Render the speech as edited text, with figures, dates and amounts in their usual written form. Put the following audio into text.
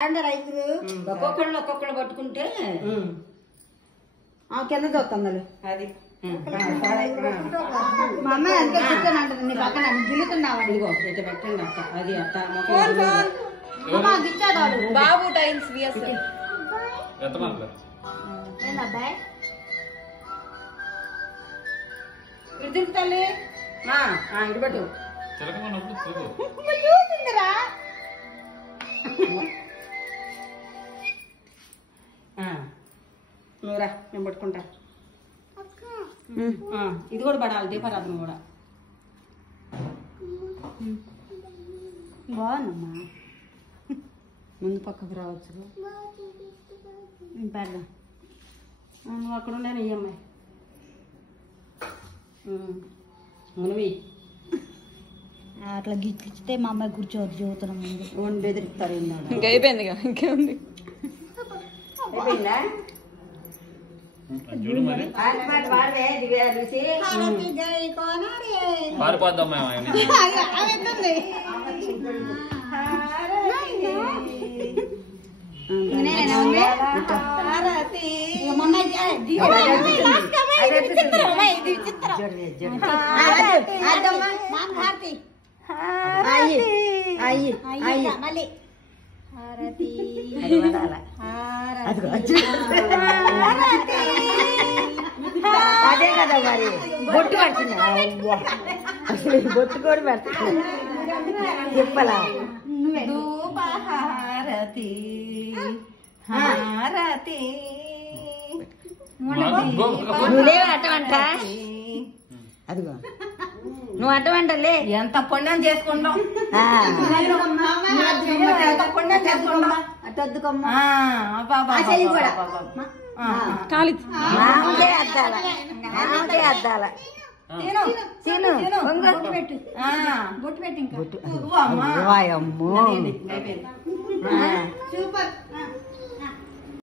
ఒక్కొక్కళ్ళు పట్టుకుంటే కింద చూస్తుంది అది మా అమ్మాయి అంతే కూర్చొని నీ పక్కన గిల్లుతున్నావా ఇదిగో ఇట్లా పెట్టండి అట్ట అది అట్ట బాబు టైల్స్ అబ్బాయి ఇటు తిరుగుతాలి ఇటు పట్టు చూసిందిరా నువ్వురా నేను పట్టుకుంటా ఇది కూడా పడాలి దీపారాధన కూడా బాగుందమ్మా ముందు పక్కకు రావచ్చు పెడదాం నువ్వు అక్కడ ఉండే ఈ అమ్మాయి నువ్వు అట్లా గిచ్చితే మా అమ్మాయి కూర్చోవద్దు చదువుతున్నాం ముందు బెదిరిస్తారు ఇంకా అయిపోయిందిగా ఇంకేముంది అయిపోయిందా అదే కదా మరి బొట్టు పడుతున్నా అసలు బొట్టు కూడా పెడుతున్నా చెప్పలా హారతి హారతి నువ్వే అటవంట అదిగో నువ్వు అటవంటలే ఎంత పుణ్యం చేసుకుంటాం ఎంత పుణ్యం చేసుకుంటాం అటొద్దుకమ్మా కాలి మామూలే అద్దాల మామూలే అద్దాల తిను బొట్టు పెట్టు బొట్టు పెట్టు ఇంకా అమ్మో సూపర్